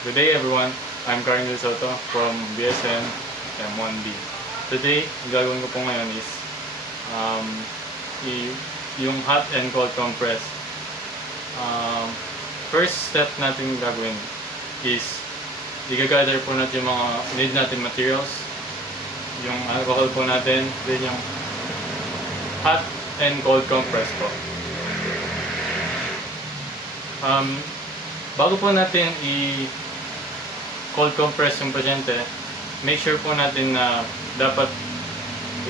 Good day everyone, I'm Carl Soto from BSN M1B. Today, ang gagawin ko po ngayon is um, yung hot and cold compress. Um, First step natin gagawin is i-gather po natin yung mga need natin materials, yung alcohol po natin, then yung hot and cold compress po. Bago po natin cold compress yung pasyente, make sure po natin na dapat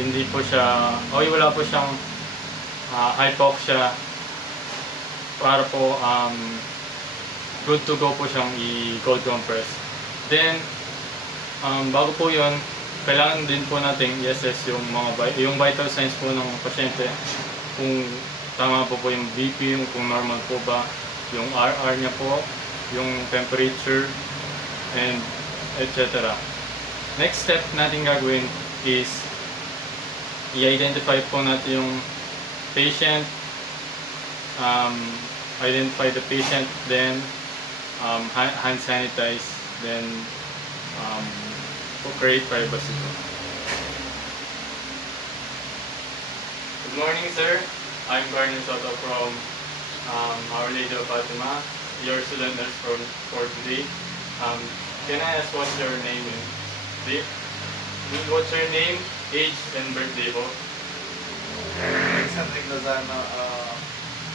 hindi po siya, wala po siyang hypoxia para po good to go po siyang i-cold compress. Then, bago po yun, kailangan din po natin i-assess yung vital signs po ng pasyente, kung tama po yung BP, kung normal po ba yung RR niya po, yung temperature, and etc. Next step natin gagawin is i-identify po natin yung patient, identify the patient, then hand sanitize, then create privacy. Good morning, sir. I'm Carl Soto from Our Lady of Fatima, your student nurse for today. Can I ask what's your name? What's your name, age, and birthday po? Alexandric Lozano,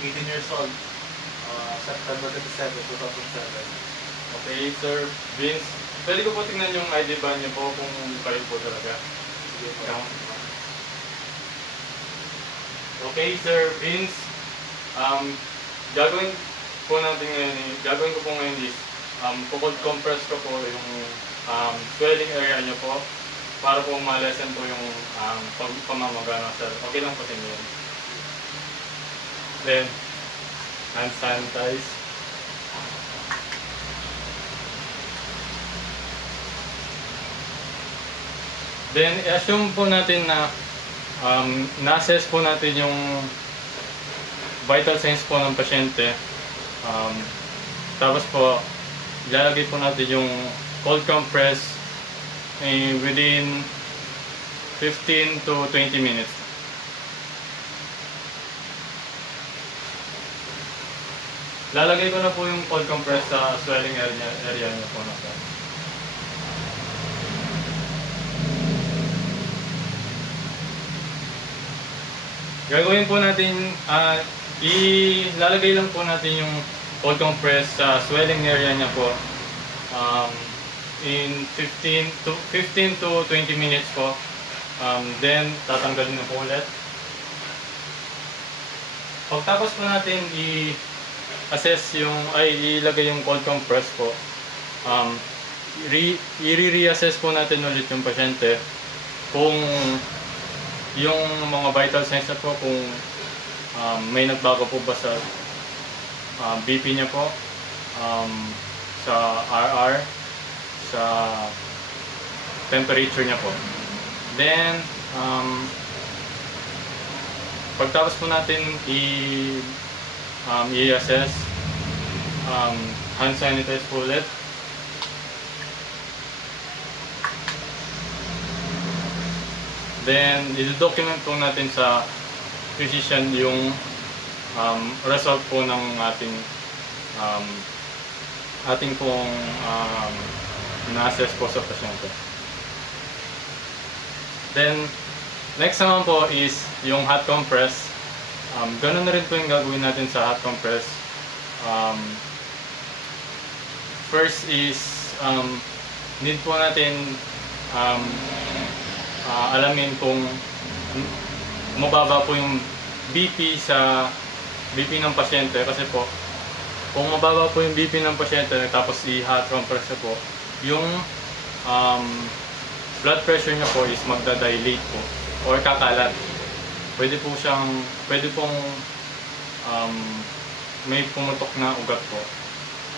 18 years old, September 27, 2007. Okay, Sir Vince. Pwede ko po tingnan yung ID ba niyo po kung kayo po talaga? Sige po. Okay, Sir Vince. Gagawin ko po ngayon is cold compress ko po yung swelling area niyo po para po ma-lessen po yung pamamaga ng cell. Okay lang po sa inyo. Then, hand sanitize. Then, i-assume po natin na na-assess po natin yung vital signs po ng pasyente. Tapos po, ilalagay po natin yung cold compress within 15 to 20 minutes. Lalagay ko na po yung cold compress sa swelling area niya po na. Gagawin po natin, ilalagay lang po natin yung cold compress sa swelling area niya po in 15 to 20 minutes po. Then, tatanggalin na po ulit. Pagtapos po natin i-assess ilagay yung cold compress po, i-reassess po natin ulit yung pasyente kung yung mga vital signs na po, kung may nagbago po ba sa BP niya po, sa RR, sa temperature niya po. Then, pagtapos po natin i-assess, hand sanitize po ulit. Then, i-document po natin sa physician yung result po ng ating pong na-assess po sa pasyente. Then, next naman po is yung hot compress. Ganun na rin po yung gagawin natin sa hot compress. First is, need po natin alamin kung mababa po yung BP ng pasyente, kasi po kung mababa po yung BP ng pasyente tapos i-hot compress po, yung blood pressure niya po is magda-dilate po or kakalat. Pwede pong may pumutok na ugat po.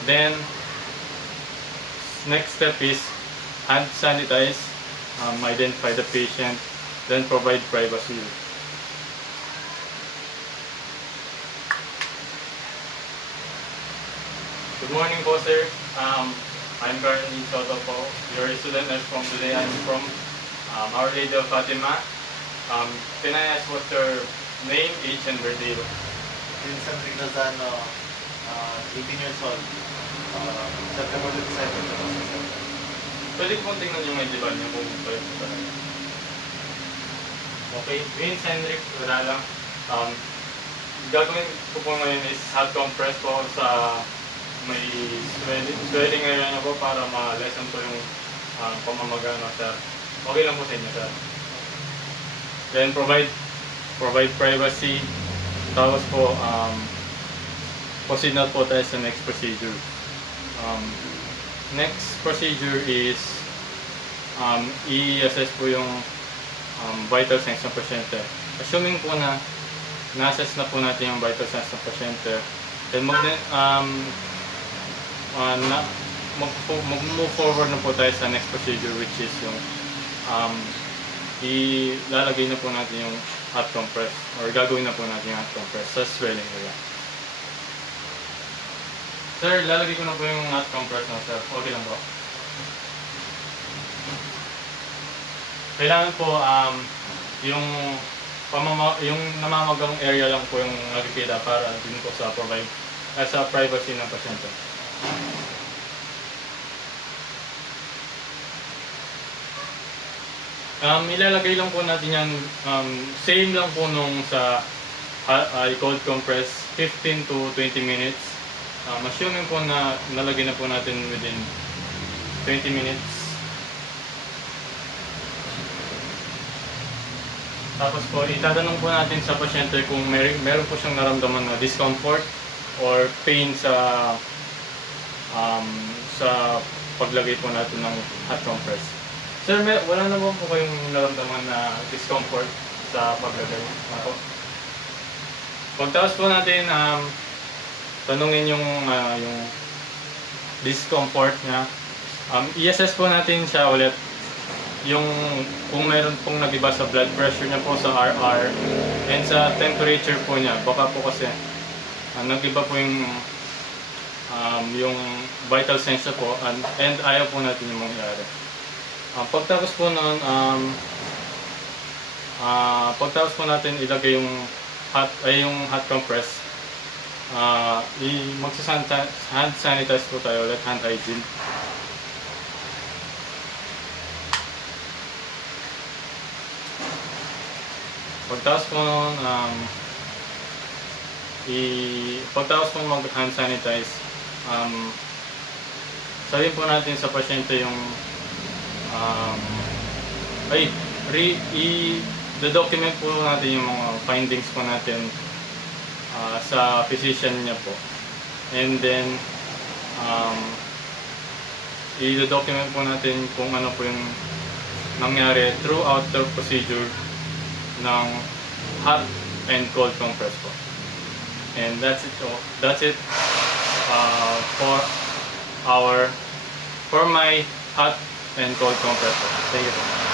Then, next step is hand sanitize, identify the patient, then provide privacy. Good morning po, sir. I'm currently Soto po, your student nurse from today. I'm from Our Lady of Fatima. Can I ask what's your name, age, and birthday? Vincent Rignazano, 18 years old. September 27, 2007. Pwede po tingnan yung ID ba niyo kung pwede po talaga. Okay, Vince Henrik, wala lang. Gagawin ko po ngayon is hot compress po sa may swelling area na po para ma-lessen po yung pamamaga na sir. Okay lang po sa inyo sir. Then provide privacy. Tapos po proceed na po tayo sa next procedure. Next procedure is i-assess po yung vital signs ng pasyente. Assuming po na na-assess na po natin yung vital signs ng pasyente, then mag-move forward na po tayo sa next procedure, which is yung ilalagay na po natin yung hot compress or gagawin na po natin yung hot compress sa swelling area. Sir, lalagay ko na po yung hot compress na sir. Okay lang po. Kailangan po yung namamagang area lang po yung nakikita para din po sa sa privacy ng pasyente. Ilalagay lang po natin yan, same lang po nung sa cold compress, 15 to 20 minutes. Assuming po na nalagay na po natin within 20 minutes. Tapos po, itatanong po natin sa pasyente kung meron po siyang naramdaman na discomfort or pain sa paglagay po natin ng hot compress. Sir, wala naman po kayong naramdaman na discomfort sa paglagay? Pagtaos po natin, tanungin yung discomfort niya. I-assess po natin siya ulit. Yung kung meron pong nag-iba sa blood pressure niya po sa RR and sa temperature po niya. Baka po kasi nag-iba po yung vital signs niya po and ayaw po natin yung mangyari. Pagtapos po nun, pagtapos po natin ilagay yung hot compress, hand sanitize po tayo ulit, hand hygiene. Pagtapos po nun, pagtapos po mag hand sanitize, sabihin po natin sa pasyente yung i-document po natin yung mga findings po natin sa physician niya po. And then i-document po natin kung ano po yung nangyari throughout the procedure ng hot and cold compress po. And that's it for my hot and cold compress po. Thank you po.